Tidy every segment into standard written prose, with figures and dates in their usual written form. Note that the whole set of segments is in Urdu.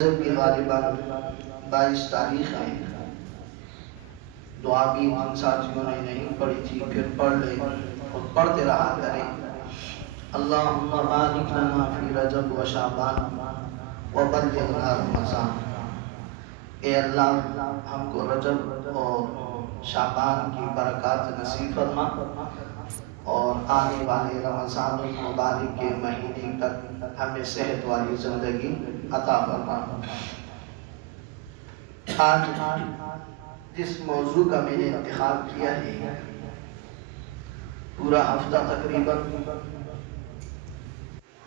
کی غالباً 22 تاریخ ہے۔ دعا بھی جن ساتھیوں نے نہیں پڑھی تھی پھر پڑھ لے، خود پڑھتے رہا کریں۔ اللہم بارک لنا فی رجب و شعبان وبلغنا رمضان۔ اے اللہ ہم کو رجب اور شعبان کی برکات نصیب فرما اور آنے والے رمضان المبارک کے مہینے تک ہمیں صحت والی زندگی عطا فرما۔ آج جس موضوع کا میں نے انتخاب کیا ہے، پورا ہفتہ تقریباً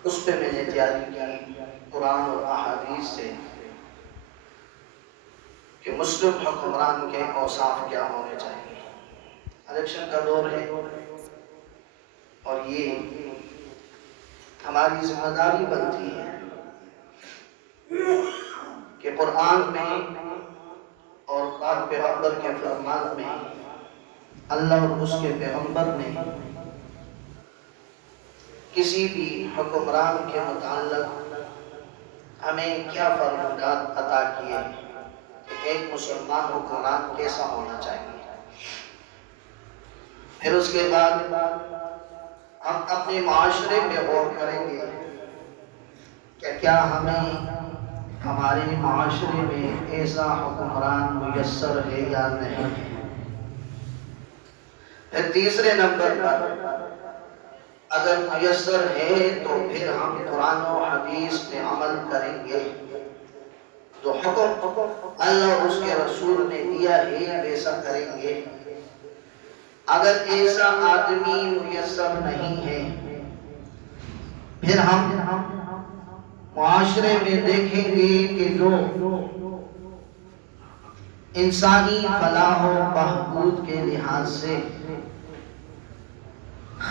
اس پہ میں نے تیاری کی قرآن اور احادیث سے کہ مسلم حکمران کے اوصاف کیا ہونے چاہیے۔ الیکشن کا دور ہے اور یہ ہماری ذمہ داری بنتی ہے کہ قرآن میں اور پاک پیغمبر کے فرمان میں اللہ اور اس کے پیغمبر نے کسی بھی حکمران کے متعلق ہمیں کیا فرمودات عطا کیے کہ ایک مسلمان حکمران کیسا ہونا چاہیے۔ پھر اس کے بعد ہم اپنے معاشرے پہ غور کریں گے کہ کیا ہمیں ہمارے معاشرے میں ایسا حکمران میسر ہے یا نہیں۔ پھر تیسرے نمبر پر اگر میسر ہے تو پھر ہم قرآن و حدیث میں عمل کریں گے، جو حکم اللہ اور اس کے رسول نے دیا ہے ویسا کریں گے۔ اگر ایسا آدمی میسر نہیں ہے پھر ہم معاشرے میں دیکھیں گے کہ جو انسانی فلاح و بہبود کے لحاظ سے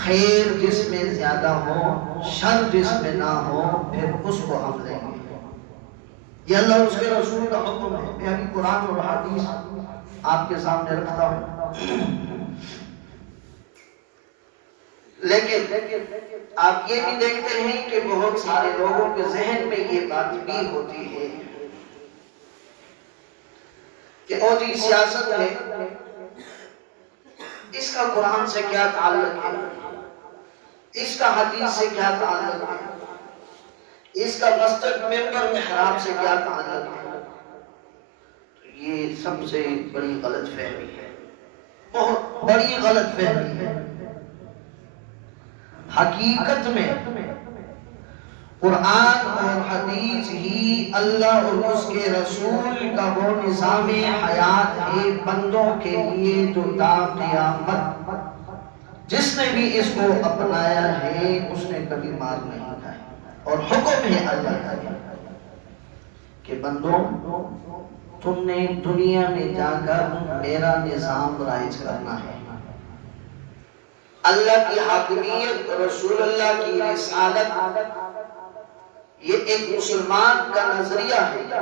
خیر جس میں زیادہ ہو شر جس میں نہ ہو پھر اس کو ہم لیں گے۔ یہ اللہ اور اس کے رسول کا حکم ہے۔ میں ابھی قرآن اور حدیث آپ کے سامنے رکھتا ہوں، لیکن آپ یہ بھی دیکھتے ہیں کہ بہت سارے لوگوں کے ذہن میں یہ بات بھی ہوتی ہے کہ او جی سیاست ہے، اس کا قرآن سے کیا تعلق ہے، اس کا حدیث سے کیا تعلق ہے، اس کا مسجد ممبر محراب سے کیا تعلق ہے۔ یہ سب سے بڑی غلط فہمی ہے، بہت بڑی غلط فہمی ہے۔ حقیقت میں قرآن اور حدیث ہی اللہ اور اس کے رسول کا وہ نظام حیات ہے بندوں کے لیے جو تا قیامت جس نے بھی اس کو اپنایا ہے اس نے کبھی مار نہیں کھائی۔ اور حکم ہے اللہ کا کہ بندوں تم نے دنیا میں جا کر میرا نظام رائج کرنا ہے۔ اللہ کی حاکمیت، رسول اللہ کی رسالت، یہ ایک مسلمان کا نظریہ ہے،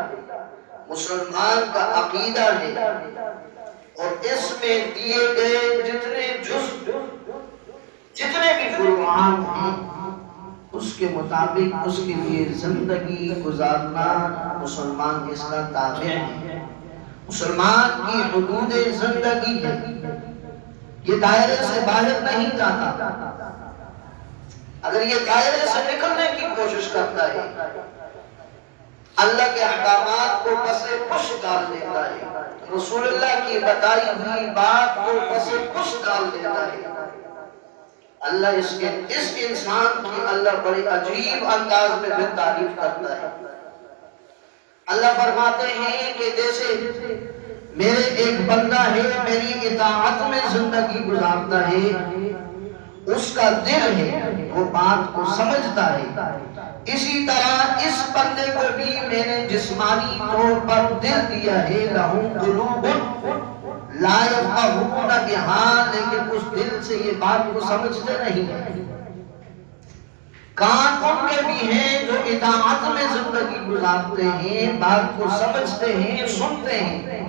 مسلمان کا عقیدہ ہے، اور اس میں دیے گئے جتنے جز جتنے بھی فروعات ہیں اس کے مطابق اس کے لیے زندگی گزارنا مسلمان اس کا تابع ہے۔ مسلمان کی حدود زندگی ہے، یہ دائرے سے باہر نہیں جاتا۔ اگر یہ دائرے سے نکلنے کی کوشش کرتا ہے اللہ کے احکامات کو پس پش ڈال دیتا ہے، رسول اللہ کی بتائی ہوئی بات کو پس پش ڈال دیتا ہے، اللہ اس انسان کی اللہ بڑے عجیب انداز میں بھی تعریف کرتا ہے۔ اللہ فرماتے ہیں کہ جیسے میرے ایک بندہ ہے میری اطاعت میں زندگی گزارتا ہے، اس کا دل ہے وہ بات کو سمجھتا ہے، اسی طرح اس بندے کو بھی میں نے جسمانی طور پر دل دیا ہے، لَهُمْ قُلُوبٌ لَا يَفْقَهُونَ بِهَا، لیکن اس دل سے یہ بات کو سمجھتے نہیں ہیں۔ کان ان کے بھی ہیں جو اطاعت میں زندگی گزارتے ہیں، بات کو سمجھتے ہیں، سنتے ہیں۔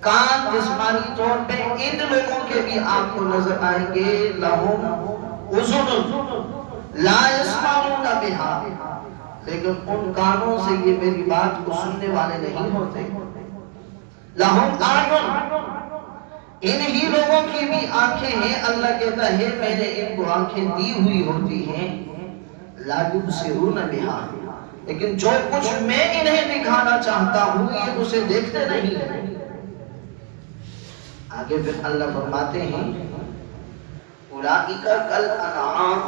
کان جسمانی طور پہ ان لوگوں کے بھی آپ کو نظر آئیں گے، لَهُمْ اُذُنٌ لَا يَسْمَعُونَ بِهَا، لیکن ان کانوں سے یہ میری بات کو سننے والے نہیں ہوتے. لہم اعین، انہی لوگوں کی بھی آنکھیں ہیں. اللہ کہتا ہے میں نے ان کو آنکھیں دی ہوئی ہوتی ہیں، لا یبصرون بہا، لیکن جو کچھ میں انہیں دکھانا چاہتا ہوں یہ اسے دیکھتے نہیں. آگے پھر اللہ فرماتے ہیں اولئک کالانعام،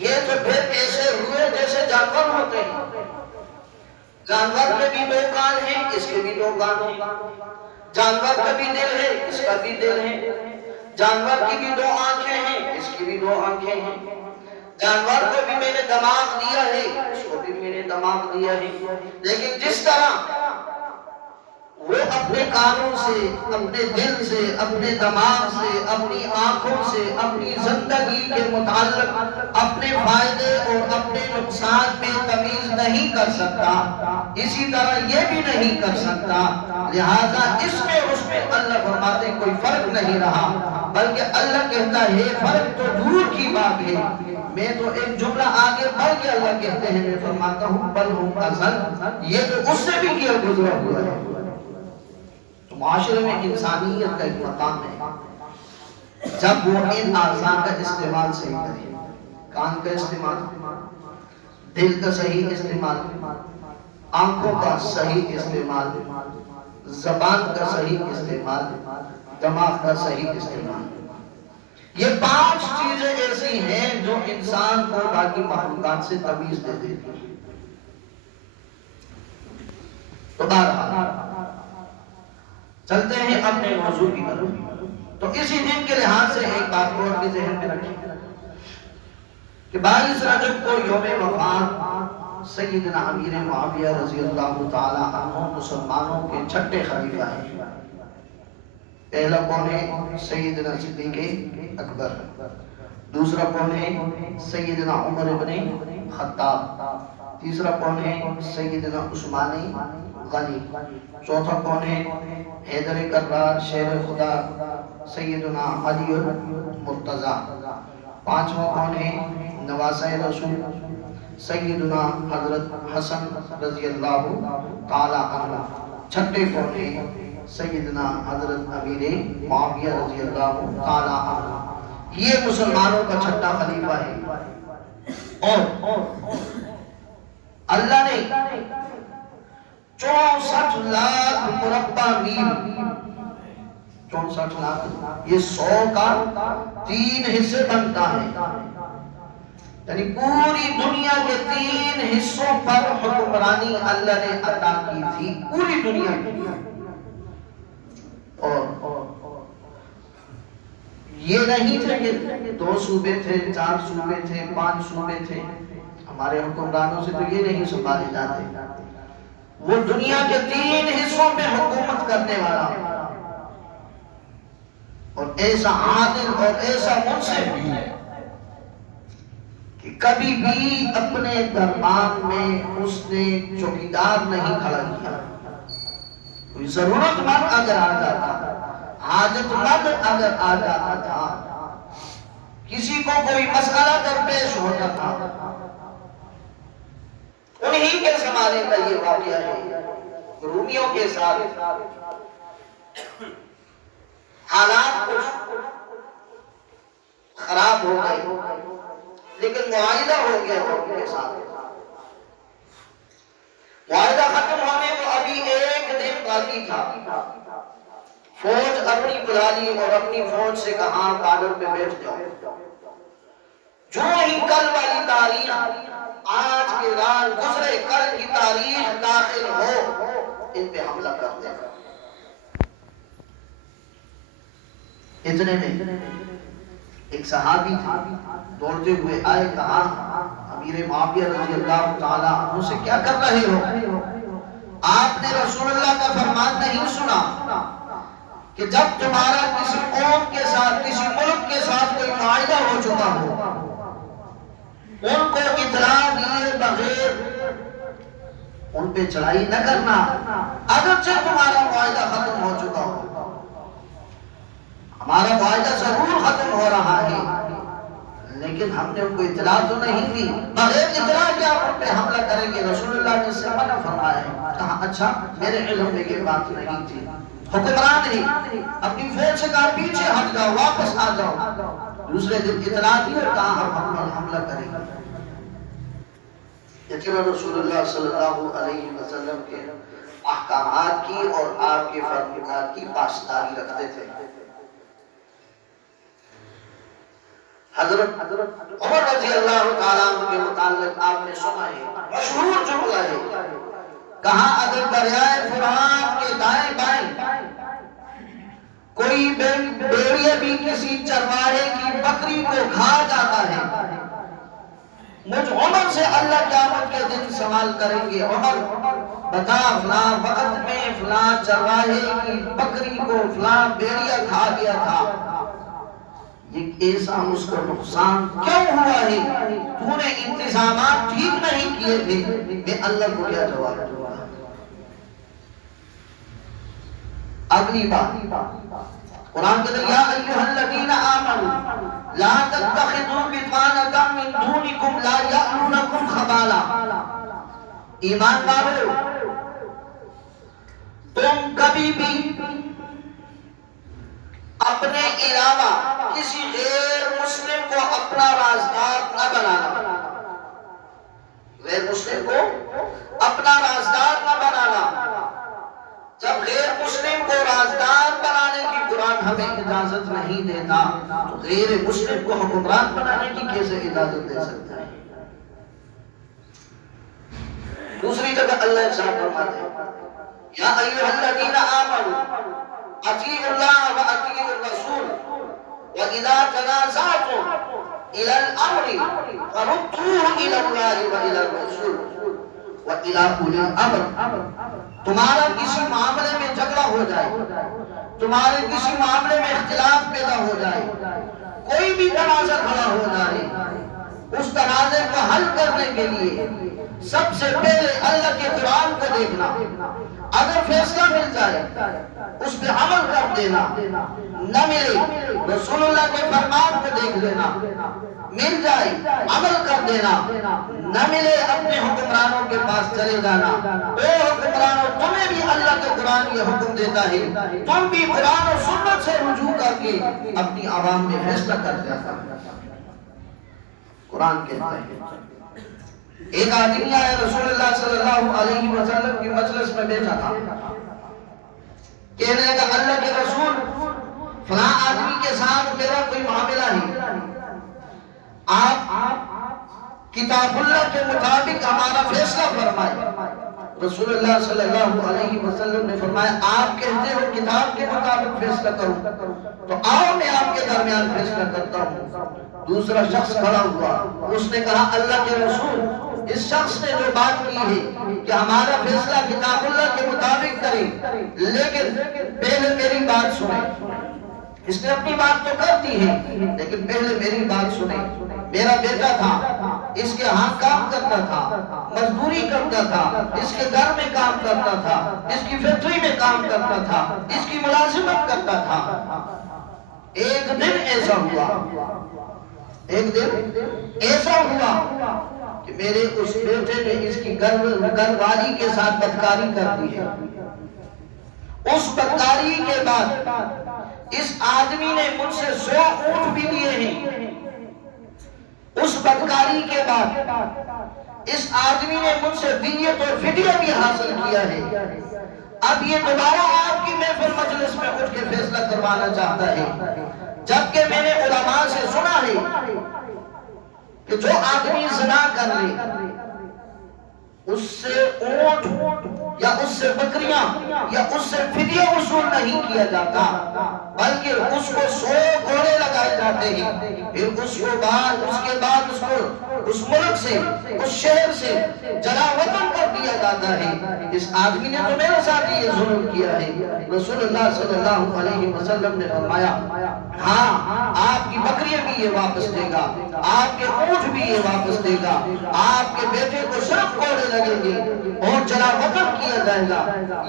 یہ تو پھر ایسے ہوئے جیسے جانور ہوتے ہیں. جانور کے بھی 2 کان ہیں، اس کے بھی 2 کان ہیں. جانور کا بھی دل ہے، اس کا بھی دل ہے. جانور کی بھی 2 آنکھیں ہیں، اس کی بھی 2 آنکھیں ہیں. جانور کو بھی میں نے دماغ دیا ہے، اس کو بھی میں نے دماغ دیا ہے. لیکن جس طرح وہ اپنے کانوں سے، اپنے دل سے، اپنے دماغ سے، اپنی آنکھوں سے اپنی زندگی کے متعلق اپنے فائدے اور اپنے نقصان میں تمیز نہیں کر سکتا، اسی طرح یہ بھی نہیں کر سکتا. لہذا اس میں اس میں اللہ فرماتے کوئی فرق نہیں رہا، بلکہ اللہ کہتا ہے فرق تو دور کی بات ہے. میں تو ایک جملہ آگے بڑھ کے اللہ کہتے ہیں، میں فرماتا ہوں بل ہم ازل، یہ تو اس سے بھی کیا گزرا ہوا ہے. تو معاشرے میں انسانیت کا ایک مقام ہے جب وہ ان اعضاء کا استعمال صحیح کرے. کان کا استعمال، دل کا صحیح استعمال، آنکھوں کا صحیح استعمال، زبان کا صحیح استعمال، دماغ کا صحیح استعمال. یہ 5 چیزیں ایسی ہیں جو انسان کو باقی مخلوقات سے تمیز دے دیتی ہیں. تو بہرحال چلتے ہیں اپنے موضوع کی طرف. تو اسی دن کے لحاظ سے ایک بات کو اپنے ذہن میں رکھیں کہ 22 رجب کو یوم وفات سیدنا امیر معاویہ رضی اللہ تعالی عنہ مسلمانوں کے چھٹے خلیفہ ہیں. پہلا کون ہے؟ سیدنا صدیق اکبر. دوسرا کون ہے؟ سیدنا عمر بن خطاب. تیسرا کون ہے؟ سیدنا عثمان غنی. چوتھا کون ہے؟ حیدر کرار شیر خدا سیدنا علی المرتضی. پانچواں کون ہے؟ نواسہ رسول سیدنا حضرت حسن رضی اللہ تعالی عنہ. چھٹے کون ہے؟ سیدنا حضرت امیر معاویہ رضی اللہ تعالی عنہ. یہ مسلمانوں کا چھٹا خلیفہ ہے. اور اللہ نے 64 لاکھ مربع میل، 64 لاکھ، یہ 100 کا 3 حصے بنتا ہے، یعنی پوری دنیا کے 3 حصوں پر حکمرانی اللہ نے عطا کی تھی پوری دنیا کی. اور یہ نہیں تھے کہ 2 صوبے تھے، 4 صوبے تھے، 5 صوبے تھے. ہمارے حکمرانوں سے تو یہ نہیں سنبھالے جاتے. وہ دنیا کے 3 حصوں میں حکومت کرنے والا اور ایسا عادل اور ایسا منصف کہ کبھی بھی اپنے دربار میں اس نے چوکیدار نہیں کھڑا کیا. کوئی ضرورت مند اگر آ جاتا، حاجت مند اگر آ جاتا تھا، کسی کو کوئی مسئلہ درپیش ہوتا تھا، انہی کے زمانے کا یہ واقعہ ہے. رومیوں کے ساتھ حالات کچھ خراب ہو گئے، لیکن معاہدہ ہو گیا تھا ان کے ساتھ. معاہدہ ختم ہونے کو ابھی 1 دن باقی تھا. فوج اپنی بلا لی اور اپنی فوج سے کہا بارڈر پہ بیٹھ جاؤ. جو ہی کل والی تاریخ، آج کے رات گزرے کل کی تاریخ داخل ہو، ان پہ حملہ کر دے. اتنے میں ایک صحابی تھے، دوڑتے ہوئے آئے، کہا امیر معاویہ رضی اللہ تعالی عنہ سے کیا کر رہے ہو؟ آپ نے رسول اللہ کا فرمان نہیں سنا کہ جب تمہارا کسی قوم کے ساتھ، کسی ملک کے ساتھ کوئی معاہدہ ہو چکا ہو، ان کو اطلاع دیے بغیر ان پہ چڑھائی نہ کرنا، اگرچہ تمہارا معاہدہ ختم ہو چکا ہو. ہمارا معاہدہ ضرور ختم ہو رہا ہے، لیکن ہم نے ان کو اطلاع تو نہیں دی، بغیر اطلاع کے آپ ان پہ حملہ کریں گے؟ رسول اللہ نے سے منع فرمایا ہے۔ کہا اچھا میرے علم میں یہ بات نہیں تھی۔ حکمران ہی اپنی فوج سے کہا پیچھے ہٹ جاؤ، واپس آ جاؤ۔ دوسرے دن اطلاع دی اور کہا ہم حملہ کریں گے۔ لیکن رسول اللہ صلی اللہ علیہ وسلم کے احکامات کی اور آپ کے فرمودات کی پاسداری رکھتے تھے۔ حضرت عمر رضی اللہ تعالیٰ عنہ کے متعلق آپ نے سنا ہے، مشہور جملہ ہے، کہا اگر دریائے فرات کے دائیں بائیں کوئی بھیڑیا بھی کسی چرواہے کی بکری کو کھا جاتا ہے، مجھ عمر سے اللہ قیامت کے دن سوال کریں گے، عمر بتا فلاں وقت میں فلاں چرواہے کی بکری کو فلاں بھیڑیا کھا گیا تھا، یہ ایسا اس کو نقصان کیوں ہوا ہے؟ تو نے انتظامات ٹھیک نہیں کیے تھے۔ میں اللہ کو کیا جواب دوں گا؟ اگلی بات قرآن کے اندر یا ایھا الذین آمنوا لا تتخذوا بطانۃ من دونکم لا یألونکم خبالا، ایمان والو تم کبھی بھی اپنے علاوہ کسی غیر مسلم کو اپنا رازدار نہ بنانا، غیر مسلم کو اپنا رازدار نہ بنانا۔ جب غیر مسلم کو رازدار بنانے کی قرآن ہمیں اجازت نہیں دیتا تو غیر مسلم کو حکمران بنانے کی کیسے اجازت دے سکتا ہے؟ دوسری جگہ اللہ ارشاد فرماتے ہیں یا ایھا الذین آمنوا اطیعوا اللہ واطیعوا الرسول وَإِذَا تَنَازَعْتُمْ إِلَى الْأَمْرِ فَرُدُّوهُ إِلَى اللَّهِ وَإِلَى الرَّسُولِ وَإِلَى أُولِي الْأَمْرِ، تمہارا کسی معاملے میں جھگڑا ہو جائے، تمہارے کسی معاملے میں اختلاف پیدا ہو جائے، کوئی بھی تنازع کھڑا ہو جائے، اس تنازع کو حل کرنے کے لیے سب سے پہلے اللہ کے قرآن کو دیکھنا، اگر فیصلہ مل جائے اس پہ عمل کر دینا، نہ ملے رسول اللہ کے فرمان کو دیکھ لینا، مل جائے عمل کر دینا، نہ ملے اپنے حکمرانوں کے پاس چلے جانا۔ اے حکمرانوں تمہیں بھی اللہ کے قرآن یہ حکم دیتا ہے، تم بھی قرآن و سنت سے رجوع کر کے اپنی عوام میں فیصلہ کر دیتا۔ قرآن کہتا ہے ایک آدمی آیا رسول اللہ صلی اللہ علیہ وسلم کی مجلس میں بیٹھا تھا، کہنے لگا اللہ کے رسول فلاں آدمی کے ساتھ میرا کوئی معاملہ ہے، آپ کتاب اللہ کے مطابق ہمارا فیصلہ فرمائے۔ رسول اللہ صلی اللہ علیہ وسلم نے فرمایا آپ کہتے ہو کتاب کے مطابق فیصلہ کروں تو آؤ میں آپ کے درمیان فیصلہ کرتا ہوں۔ دوسرا شخص کھڑا ہوا، اس نے کہا اللہ کے رسول اس شخص نے جو بات کی ہے کہ ہمارا فیصلہ کتاب اللہ کے مطابق کریں، لیکن پہلے میری بات سنیں۔ اس نے اپنی بات تو کر دی ہے لیکن پہلے میری بات سنیں۔ میرا بیٹا تھا، اس کے ہاں کام کرتا تھا، مزدوری کرتا تھا، اس کے گھر میں کام کرتا تھا، اس کی فیکٹری میں کام کرتا تھا، اس کی ملازمت کرتا تھا۔ ایک دن ایسا ہوا کہ میرے اس بیٹے نے اس کی گھر والی کے ساتھ بدکاری کر دی ہے۔ اس بدکاری کے بعد اس آدمی نے مجھ سے 100 اونٹ بھی لیے ہیں۔ اس بدکاری کے بعد اس آدمی نے مجھ سے دیت اور فدیہ بھی حاصل کیا ہے۔ اب یہ دوبارہ آپ کی محفل مجلس میں اٹھ کے فیصلہ کروانا چاہتا ہے، جبکہ میں نے علماء سے سنا ہے کہ جو آدمی زنا کر لے اس سے اونٹ یا اس سے بکریاں یا اس سے فدیہ وصول نہیں کیا جاتا، بلکہ اس کو 100 گھوڑے لگائے جاتے ہیں، پھر اس کے بعد اس کو اس ملک سے اس شہر سے جلا وطن کر دیا جاتا ہے۔ اس آدمی نے تو میرے ساتھ یہ ظلم کیا ہے۔ رسول اللہ صلی اللہ علیہ وسلم نے فرمایا ہاں آپ کی بکریاں بھی یہ واپس دے گا، آپ کے اونٹ بھی یہ واپس دے گا، آپ کے بیٹے کو صرف گھوڑے لگیں گے اور جلا وطن کیا جائے گا۔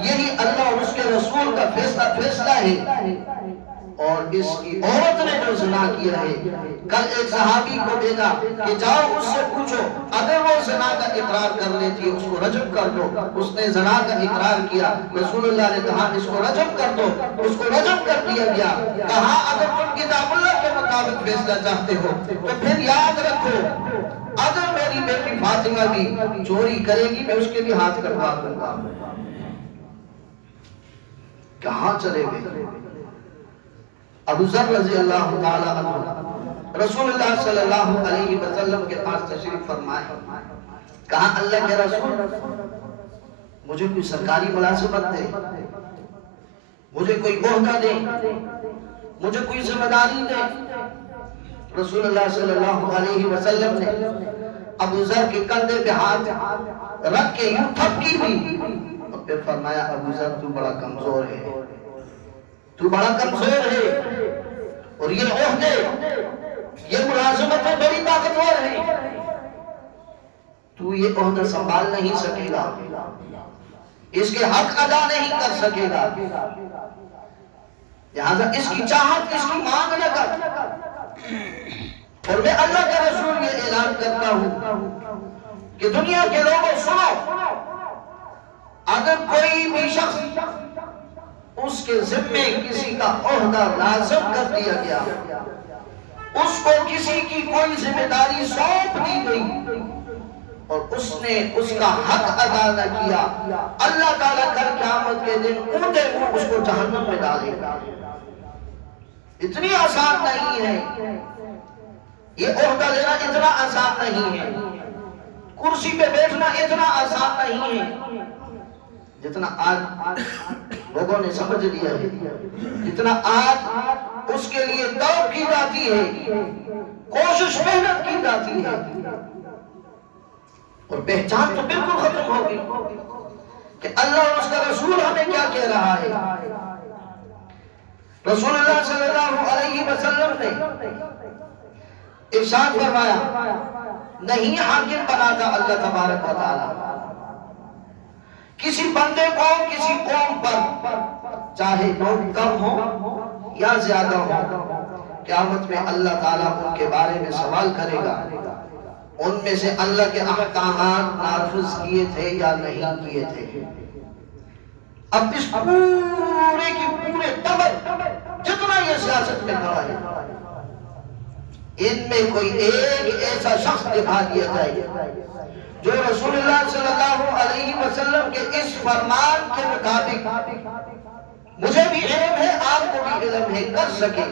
یہی اللہ اور اس کے رسول کا فیصلہ ہے۔ اور اس کی عورت نے جو زنا کیا ہے، کل ایک صحابی کو بھیجا کہ جاؤ اس سے پوچھو، اگر وہ زنا کا اقرار کر لیتی ہے اس کو رجم کر دو۔ اس نے زنا کا اقرار کیا، رسول اللہ نے کہا اس کو رجم کر دو، اس کو رجم کر دیا گیا۔ کہا اگر تم کتاب اللہ کے مطابق فیصلہ چاہتے ہو تو پھر یاد رکھو، اگر میری بیٹی فاطمہ بھی چوری کرے گی میں اس کے بھی ہاتھ کٹوا دوں گا۔ کہاں چلے گئے؟ ابو ذر رضی اللہ تعالی عنہ رسول اللہ صلی اللہ علیہ وسلم کے پاس تشریف فرمائے۔ کہا اللہ کے رسول مجھے کوئی سرکاری ملازمت دے، مجھے کوئی عہدہ دے، مجھے کوئی ذمہ داری دے۔ رسول اللہ صلی اللہ علیہ وسلم نے ابو ذر کے کندھے پہ ہاتھ رکھ کے یوں تھپکی دی اور پھر فرمایا ابو ذر تو بڑا کمزور ہے، تو بڑا کمزور ہے، اور یہ عہدے یہ ملازمتیں بڑی طاقتور ہیں، تو یہ عہدہ سنبھال نہیں سکے گا، اس کے حق ادا نہیں کر سکے گا، لہذا اس کی چاہت اس کی مانگ نہ کر۔ اور میں اللہ کے رسول یہ اعلان کرتا ہوں کہ دنیا کے لوگوں سنو، اگر کوئی بھی شخص اس کے ذمے کسی کا عہدہ لازم کر دیا گیا، اس کو کسی کی کوئی ذمہ داری سونپ دی گئی اور اس نے اس کا حق ادا نہ کیا، اللہ تعالیٰ کل قیامت کے دن اونٹے منہ اس کو جہنم میں ڈالے گا۔ اتنی آسان نہیں ہے، یہ عہدہ لینا اتنا آسان نہیں ہے، کرسی پہ بیٹھنا اتنا آسان نہیں ہے جتنا آج لوگوں نے سمجھ لیا ہے، جتنا آج اس کے لیے توب کی جاتی ہے، کوشش محنت کی جاتی ہے، اور پہچان تو بالکل ختم ہوگی کہ اللہ اور اس کا رسول ہمیں کیا کہہ رہا ہے۔ رسول اللہ صلی اللہ علیہ وسلم نے ارشاد فرمایا نہیں حاکم بناتا اللہ تبارک و تعالی کسی بندے کو کسی قوم پر، چاہے لوگ کم ہو یا زیادہ ہو، قیامت میں اللہ تعالیٰ ان کے بارے میں سوال کرے گا، ان میں سے اللہ کے احکامات نافذ کیے تھے یا نہیں کیے تھے۔ اب اس پورے کی پورے تبر جتنا یہ سیاست میں کھڑا ہے، ان میں کوئی ایک ایسا شخص دکھا دیا جائے جو رسول اللہ صلی اللہ علیہ وسلم کے اس فرمان کے مطابق مجھے بھی علم ہے آپ کو بھی علم ہے کر سکے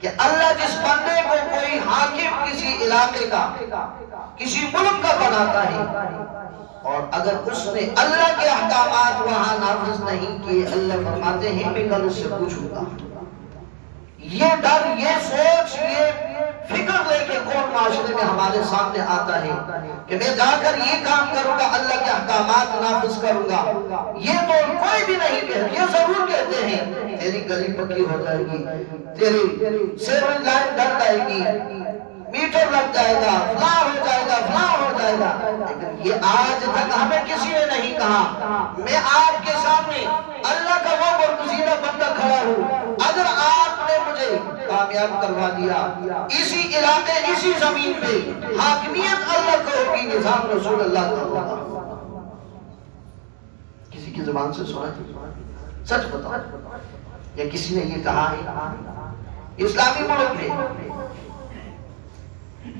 کہ اللہ جس بندے کو کوئی حاکم کسی علاقے کا کسی ملک کا بناتا ہے اور اگر اس نے اللہ کے احکامات وہاں نافذ نہیں کیے، اللہ فرماتے ہیں میں کل اس سے پوچھوں گا۔ یہ ڈر، یہ سوچ، یہ فکر لے کے کون معاشرے میں ہمارے سامنے آتا ہے کہ میں جا کر یہ کام کروں گا، اللہ کے احکامات نافذ کروں گا؟ یہ تو کوئی بھی نہیں کہتے، یہ ضرور کہتے ہیں تیری گلی پکی ہو جائے گی، تیری سیون لائن ڈر جائے گی، میٹر لگ جائے گا، فلاں ہو جائے گا، فلاں ہو جائے گا، لیکن یہ آج تک ہمیں کسی نے نہیں کہا۔ میں آپ کے سامنے اللہ کا وہ برگزیدہ بندہ کھڑا ہوں، اگر آپ نے مجھے کامیاب کروا دیا اسی علاقے اسی زمین پہ، حاکمیت اللہ کو ہوگی، نظام رسول اللہ کا ہوگا۔ کسی کی زبان سے سنا ہے؟ سچ بتاؤ، یا کسی نے یہ کہا ہے؟ اسلامی ملک میں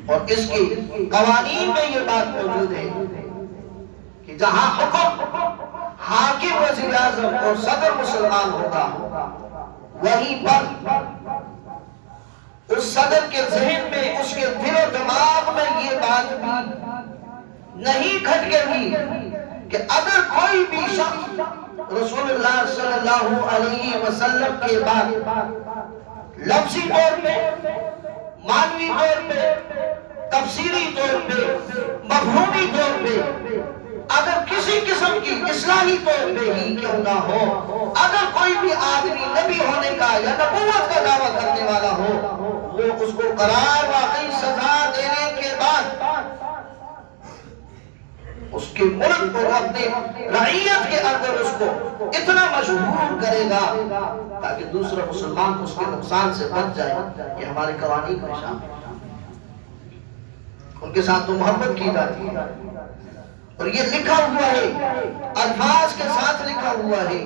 اور اس کی قوانین میں یہ بات موجود ہے کہ جہاں حکم حاکم وزیر اعظم اور صدر مسلمان ہوگا، وہیں پر اس صدر کے ذہن میں، اس کے دل و دماغ میں یہ بات بھی نہیں کھٹکے گی کہ اگر کوئی بھی شخص رسول اللہ صلی اللہ علیہ وسلم کے بعد لفظی طور پہ، معنوی طور پہ، تفسیری طور پہ، مفہومی طور پہ، اگر کسی قسم کی اصلاحی طور پہ ہی کیوں نہ ہو، اگر کوئی بھی آدمی نبی ہونے کا یا نبوت کا دعویٰ کرنے والا ہو، وہ اس کو قرار واقعی سزا دینے کے بعد اس کے ملک کو اپنے رعیت کے اندر اس کو اتنا مشہور کرے گا تاکہ دوسرا مسلمان اس کے نقصان سے بچ جائے. یہ ہمارے قوانین میں شامل ہے. ان کے ساتھ تو محبت کی جاتی ہے اور یہ لکھا ہوا ہے, الفاظ کے ساتھ لکھا ہوا ہے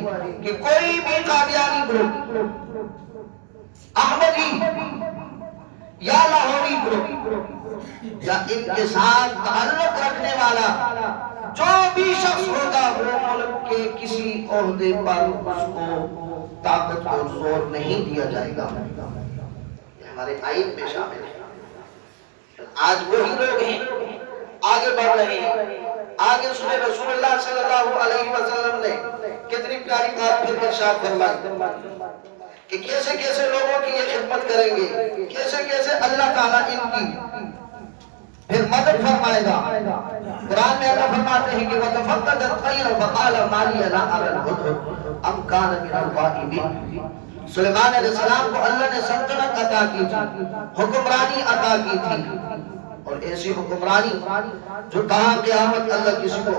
کہ کوئی بھی قادیانی گروپ, احمدی یا لاہوری گروپ یا ان کے ساتھ تعلق رکھنے والا جو بھی شخص ہوگا وہ ملک کے کسی عہدے پر اس کو طاقت اور زور نہیں دیا جائے گا. یہ ہمارے آئین میں شامل ہے. آج وہی لوگ ہیں آگے بڑھ رہے ہیں. آگے سنے رسول اللہ صلی اللہ علیہ وسلم نے کتنی پیاری بات پھر ارشاد فرمائی کہ کیسے کیسے لوگوں کی یہ خدمت کریں گے, کیسے کیسے اللہ تعالیٰ ان کی پھر مدد فرمائے گا. قرآن میں اللہ فرماتے ہیں کہ وَتَفَقَّدَ الطَّيْرَ فَقَالَ مَا لِيَ لَا أَرَى الْهُدْهُدَ أَمْ كَانَ مِنَ الْغَائِبِينَ. سلیمان علیہ السلام کو اللہ نے سلطنت عطا کی تھی, حکمرانی عطا کی تھی, اور ایسی حکمرانی جو کہاں قیامت اللہ کسی کو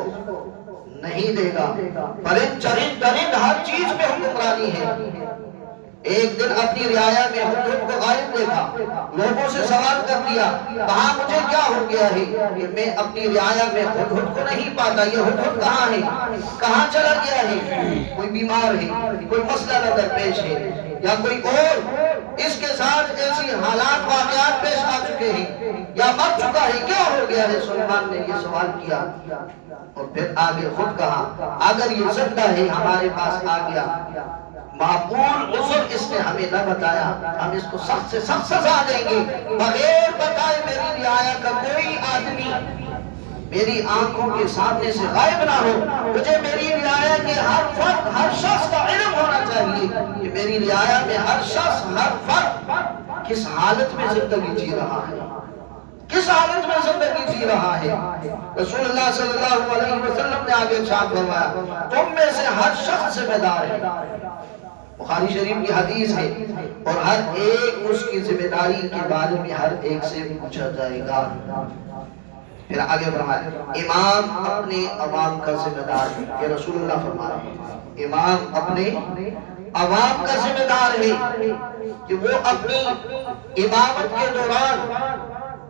نہیں دے گا. پرند چرند درند ہر چیز میں حکمرانی ہے. ایک دن اپنی رعایا میں ہدہد کو غائب دیکھا, لوگوں سے سوال کر دیا, کہا مجھے کیا ہو گیا ہے کہ میں اپنی رعایا میں ہدہد کو نہیں پاتا, یہ ہدہد کہاں ہے, کہاں چلا گیا ہے, کوئی بیمار ہے, کوئی مسئلہ درپیش ہے یا کوئی اور اس کے ساتھ ایسی حالات واقعات پیش آ چکے ہیں یا مر چکا ہے, کیا ہو گیا ہے. سلیمان نے یہ سوال کیا اور پھر آگے خود کہا اگر یہ زندہ ہے ہمارے پاس آ گیا, معقول عذر اس نے ہمیں نہ بتایا, ہم اس کو سخت سے سخت سزا دیں گے. بغیر بتائے میری رعایا کا کوئی آدمی میری آنکھوں کے سامنے سے غائب نہ ہو. مجھے میری رعایا کے ہر فرد ہر شخص کا علم ہونا چاہیے کہ میری رعایا میں ہر شخص ہر فرد کس حالت میں زندگی جی رہا ہے, کس حالت میں زندگی جی رہا ہے. رسول اللہ صلی اللہ علیہ وسلم نے آگے ارشاد فرمایا تم میں سے ہر شخص ذمہ دار ہے. بخاری شریف کی حدیث ہے اور ہر ایک اس کی ذمہ داری کے بارے میں ہر ایک سے پوچھا جائے گا. پھر آگے فرمایا امام اپنے عوام کا ذمہ دار ہے. یہ رسول اللہ فرما رہے ہیں امام اپنے عوام کا ذمہ دار ہے کہ وہ اپنی امامت کے دوران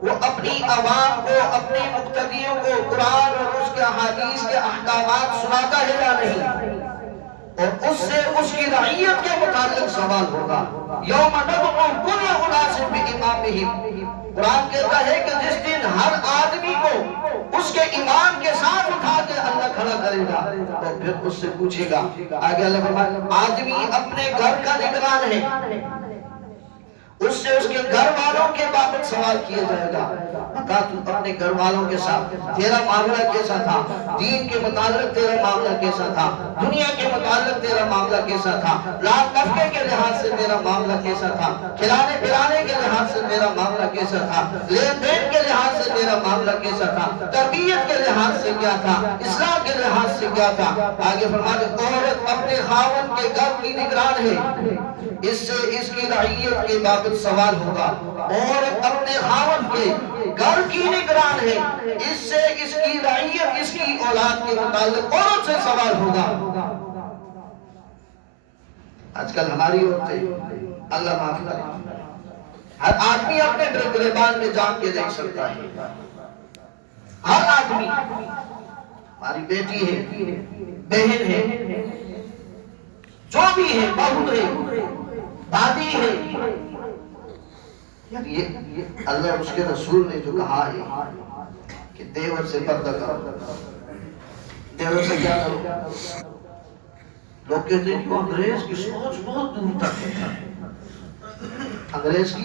وہ اپنی عوام کو, اپنے مقتدیوں کو قرآن اور اس کے احادیث کے احکامات سناتا ہے یا نہیں, اور اس سے اس کی رعیت کے متعلق سوال ہوگا. یوم ندعو کل اناس بامامہم. قرآن کہتا ہے کہ جس دن ہر آدمی کو اس کے امام کے ساتھ اٹھا کے اللہ کھڑا کرے گا تو پھر اس سے پوچھے گا. آگے اللہ فرماتا آدمی اپنے گھر کا نگران ہے, اس سے اس کے گھر والوں کے بابت سوال کیا جائے گا. بتا تو اپنے گھر والوں کے ساتھ تیرا معاملہ کیسا تھا, دین کے متعلق تیرا معاملہ کیسا تھا, دنیا کے متعلق تیرا معاملہ کیسا تھا, لال نفقے کے لحاظ سے تیرا معاملہ کیسا تھا, کھلانے پلانے کے لحاظ سے تیرا معاملہ کیسا تھا, لین دین کے لحاظ سے تیرا معاملہ کیسا تھا, تربیت کے لحاظ سے کیا تھا, اصلاح کے لحاظ سے کیا تھا. آگے فرماتے عورت اپنے خاوند کے گھر کی نگران ہے, اس سے اس کی رعیت کے بابت سوال ہوگا. عورت اپنے خاوند کے گھر کی نگران ہے, اس سے اس کی رعیت اس کی اولاد کے متعلق عورت سے سوال ہوگا. آج کل ہماری عورتیں اللہ معاف کرے, ہر آدمی اپنے گریبان میں جان کے دیکھ سکتا ہے. ہر آدمی, ہماری بیٹی ہے, بہن ہے, جو بھی ہے, بہو ہے, دادی ہے, یہ اللہ اس کے رسول نے جو کہا ہے کہ دیور سے پردہ کرو, دیور سے کیا کرو. لوگ کہتے ہیں کہ انگریز کی سوچ بہت دور تک ہے. انگریز کی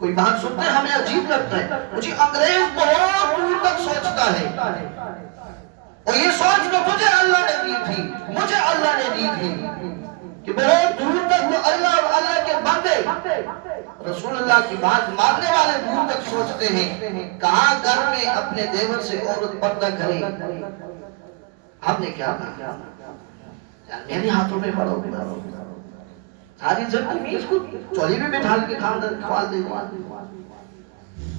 کوئی بات سنتے ہیں ہمیں عجیب لگتا ہے, مجھے انگریز بہت دور تک سوچتا ہے, اور یہ سوچ تو تجھے اللہ نے دی تھی, مجھے اللہ نے دی تھی کہ بہت دور تک تو اللہ اور اللہ کے بندے رسول اللہ کی بات ماننے والے دور تک سوچتے ہیں. کہاں گھر میں اپنے دیور سے عورت پردہ کرے. ہم نے کیا کہا, میرے ہاتھوں میں پڑو, ساری زندگی اس کو چولی میں بٹھا کے کھوال دے گا.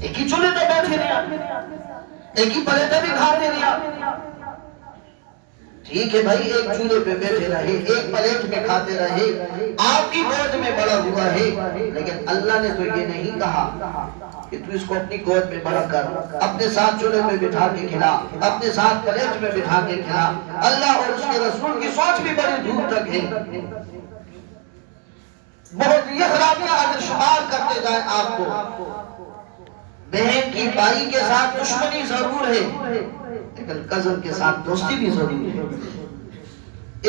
ایک ہی چولہے پہ بیٹھے رہا, ایک ہی پلیٹے بھی کھاتے رہا. ٹھیک ہے بھائی، ایک چولہے پہ بیٹھے رہے، ایک پلیٹ میں کھاتے رہے، آپ کی گود میں بڑا ہوا ہے، لیکن اللہ نے تو یہ نہیں کہا کہ تو اس کو اپنی گود میں بڑا کر، اپنے ساتھ چولہے میں بٹھا کے کھلا، اپنے ساتھ پلیٹ میں بٹھا کے کھلا۔ اللہ اور اس کے رسول کی سوچ بھی بڑی دور تک ہے۔ بہت یہ خرابیاں اگر شمار کرتے جائیں آپ کو، بہن کی بھائی کے ساتھ دشمنی ضرور ہے، لیکن کزن کے ساتھ دوستی بھی ضروری ہے۔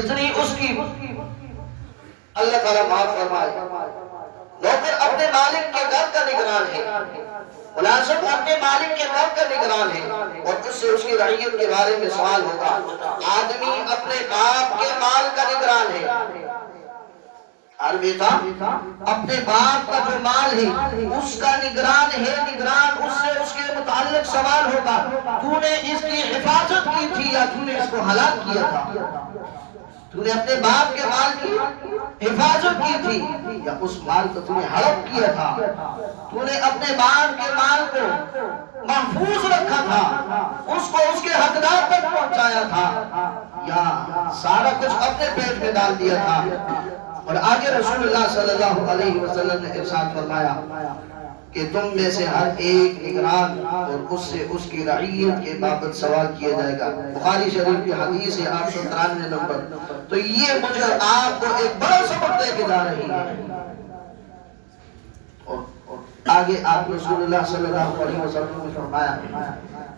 اتنی اس کی اللہ تعالیٰ معاف فرمائے۔ نوکر اپنے مالک کے گھر کا نگران ہے، ملازم اپنے مالک کے گھر کا نگران ہے، اور اس سے اس کی رعیت کے بارے میں سوال ہوگا۔ آدمی اپنے باپ کے مال کا نگران ہے، ہر بیٹا اپنے باپ کا جو مال ہے اس کا نگران ہے، نگران اس سے اس کے متعلق سوال ہوگا، تو نے اس کی حفاظت کی تھی یا تو نے اس کو ہلاک کیا تھا؟ تو نے اپنے باپ کے مال کی حفاظت کی تھی یا اس مال کو تو نے ہڑپ کیا تھا؟ تو نے اپنے باپ کے مال کو محفوظ رکھا تھا، اس کو اس کے حقدار تک پہنچایا تھا، یا سارا کچھ اپنے پیٹ میں ڈال دیا تھا؟ اور آگے رسول اللہ صلی اللہ علیہ وسلم نے ارشاد فرمایا کہ تم میں سے ہر ایک نگران اور اس سے اس کی رعیت کے بابت سوال کیا جائے گا۔ بخاری شریف کی حدیث ہے 893 نمبر۔ تو یہ مجھے آپ کو ایک بڑا سبق دے کے جا رہی ہے۔ اور آگے آپ رسول اللہ صلی اللہ علیہ وسلم نے فرمایا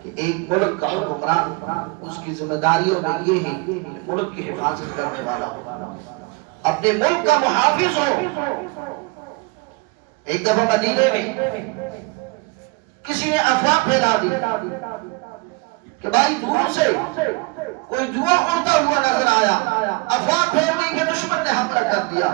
کہ ایک ملک کا حکمران، اس کی ذمہ داریوں میں یہ ہے کہ ملک کی حفاظت کرنے والا ہو، اپنے ملک کا محافظ ہو۔ ایک دفعہ مدینے میں کسی نے افواہ پھیلا دی کہ بھائی دور سے کوئی دھواں اڑتا ہوا نظر آیا، افواہ پھیل گئی کہ دشمن نے حملہ کر دیا۔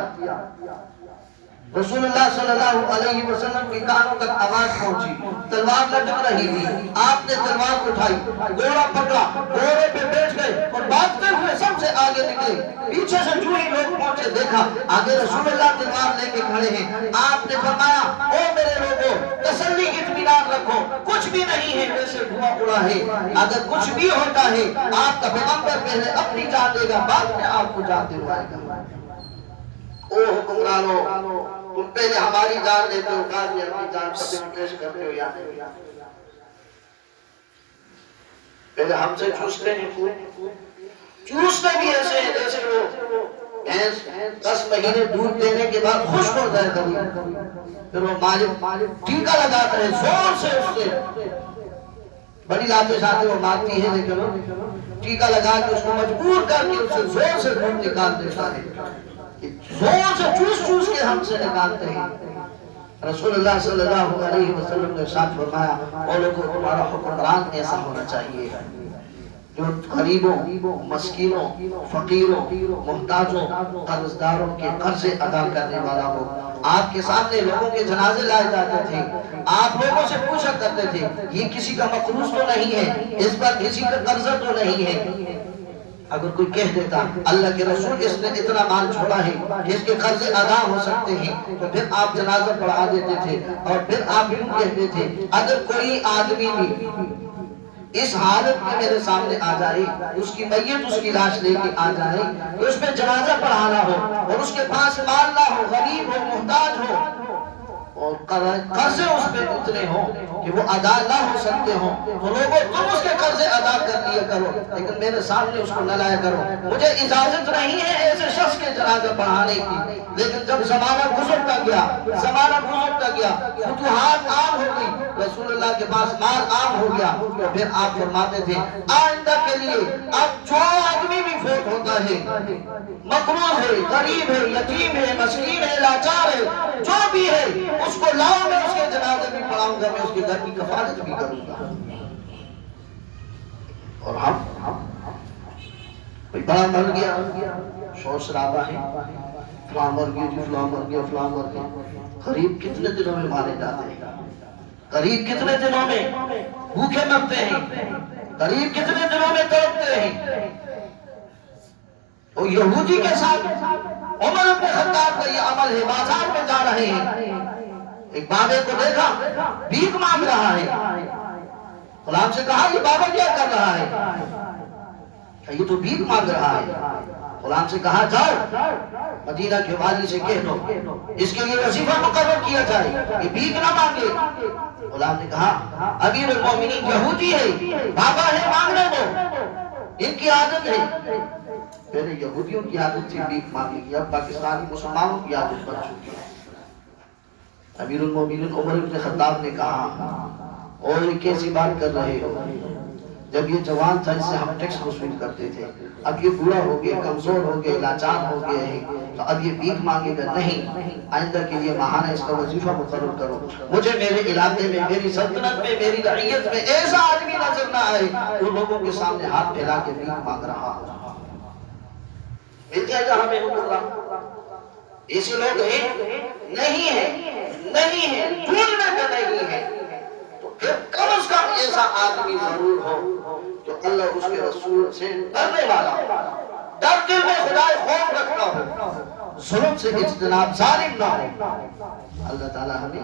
رسول اللہ صلی اللہ علیہ وسلم کی کانوں تک آواز پہنچی، تلوار لٹک رہی تھی، آپ نے تلوار اٹھائی، گھوڑا پکڑا، گھوڑے پہ بیٹھ گئے اور بھاگتے ہوئے سب سے آگے نکلے۔ پیچھے سے جو ہی لوگ پہنچے دیکھا آگے رسول اللہ تلوار لے کے کھڑے ہیں۔ آپ نے فرمایا، او میرے لوگوں، تسلی اطمینان رکھو، کچھ بھی نہیں ہے، ویسے دھواں اڑا ہے، اگر کچھ بھی ہوتا ہے آپ کا پیغمبر پہلے اپنی جان دے گا، بعد میں آپ کو جان دلوائے گا۔ او حکمرانو، تم پہلے ہماری جان لیتے ہو، بعد میں اپنی جان پر پیش کرتے ہو، یا پہلے ہم سے چوستے ہیں، چوستے بھی ایسے ہیں جیسے وہ بھینس 10 مہینے دودھ دینے کے بعد خشک ہو جائے کبھی، پھر وہ مالک ٹیکا لگاتا ہے زور سے، اس سے بڑی لاتے ساتھ وہ مارتی ہے، لیکن ٹیکا لگا کے اس کو مجبور کر کے اس سے زور سے دودھ نکال دیتا ہے، زور سے چوس چوس کے ہم سے نکالتے ہیں۔ رسول اللہ صلی اللہ علیہ وسلم نے ارشاد فرمایا، او لوگوں، تمہارا حکمران ایسا ہونا چاہیے جو غریبوں، مسکینوں، فقیروں، محتاجوں، قرضداروں کے قرض ادا کرنے والا ہو۔ آپ کے سامنے لوگوں کے جنازے لائے جاتے تھے، آپ لوگوں سے پوچھا کرتے تھے یہ کسی کا مقروض تو نہیں ہے، اس پر کسی کا قرضہ تو نہیں ہے؟ اگر کوئی کہہ دیتا اللہ کے رسول اس نے اتنا مال چھوڑا ہے کہ اس کے قرض ادا ہو سکتے ہیں، تو پھر آپ جنازہ پڑھا دیتے تھے، اور پھر آپ یوں کہتے تھے اگر کوئی آدمی بھی اس حالت میں میرے سامنے آ جائے، اس کی میت اس کی لاش لے کے آ جائے، تو اس میں جنازہ پڑھانا ہو اور اس کے پاس مال نہ ہو، غریب ہو، محتاج ہو، اور قرضے اس پہ اتنے ہوں کہ وہ ادا نہ ہو سکتے ہوں، تو لوگوں تم اس کے قرضے ادا کر لیا کرو، لیکن میرے سامنے اس کو نہ لایا کرو۔ مجھے اجازت نہیں ہے ایسے شخص کے جنازہ پڑھانے کی، لیکن جب زمانہ گزرتا گیا، فتوحات عام ہو گئی، رسول اللہ کے پاس مال عام ہو گیا، تو پھر آپ فرماتے تھے آئندہ کے لیے اب جو آدمی بھی فوت ہوتا ہے، مقروض ہے، غریب ہے، یتیم ہے، مسکین ہے، لاچار ہے، جو بھی ہے، اس کو لاؤ، میں اس کے جنازے بھی پڑھاؤں گا، میں اس کے گھر کی کفالت بھی کروں گا۔ اور ہم کوئی بڑا مر گیا، شور شرابہ ہے، فلاں مر گیا جی، فلاں مر گیا، فلاں مر گیا۔ غریب کتنے دنوں میں مارے جاتے ہیں، غریب کتنے دنوں میں بھوکے مرتے ہیں، غریب کتنے دنوں میں تڑپتے ہیں۔ وہ یہودی کے ساتھ عمر بن خطاب کا یہ عمل ہے، بازار میں جا رہے ہیں، ایک بابے کو دیکھا بھیک مانگ رہا ہے، غلام سے کہا یہ بابا کیا کر رہا ہے؟ یہ تو بھیک مانگ رہا ہے. غلام سے کہا جاؤ مدینہ کے والی سے کہہ دو اس کے لیے وظیفہ مقرر کیا جائے، یہ بھیک نہ مانگے. غلام نے کہا امیر المومنین یہودی ہے، بابا ہے، مانگنے دو، ان کی عادت ہے. پہلے یہودیوں کی عادت تھی بھیک مانگنے کی، اب پاکستانی مسلمانوں کی عادت بن چکی ہے. امیر المومنین عمر بن خطاب نے کہا اور یہ کیسی بات کر رہے ہو، جب یہ جوان تھا اس سے ہم ٹیکس وصول کرتے تھے، اب یہ بوڑھا ہو گیا، کمزور ہو گیا، لاچار ہو گیا ہے، تو اب یہ بھیک مانگے گا نہیں. آئندہ کے لیے ماہانہ اس کا وظیفہ مقرر کرو. مجھے میرے علاقے میں، میری سلطنت میں، میری رعیت میں ایسا آدمی نظر نہ آئے وہ لوگوں کے سامنے ہاتھ پھیلا کے بھیک مانگ رہا ہو. مل جائے گا ہمیں حکمران. ایسے لوگ ہیں نہیں ہیں، نہیں ہیں، ڈھونڈنے میں نہیں ہیں. تو پھر کم از کم ایسا آدمی ضرور ہو جو اللہ اس کے رسول سے ڈرنے والا ہو، ڈر دل میں خدائے خوف رکھتا ہو، ظلم سے اجتناب، ظالم نہ ہو. اللہ تعالی ہمیں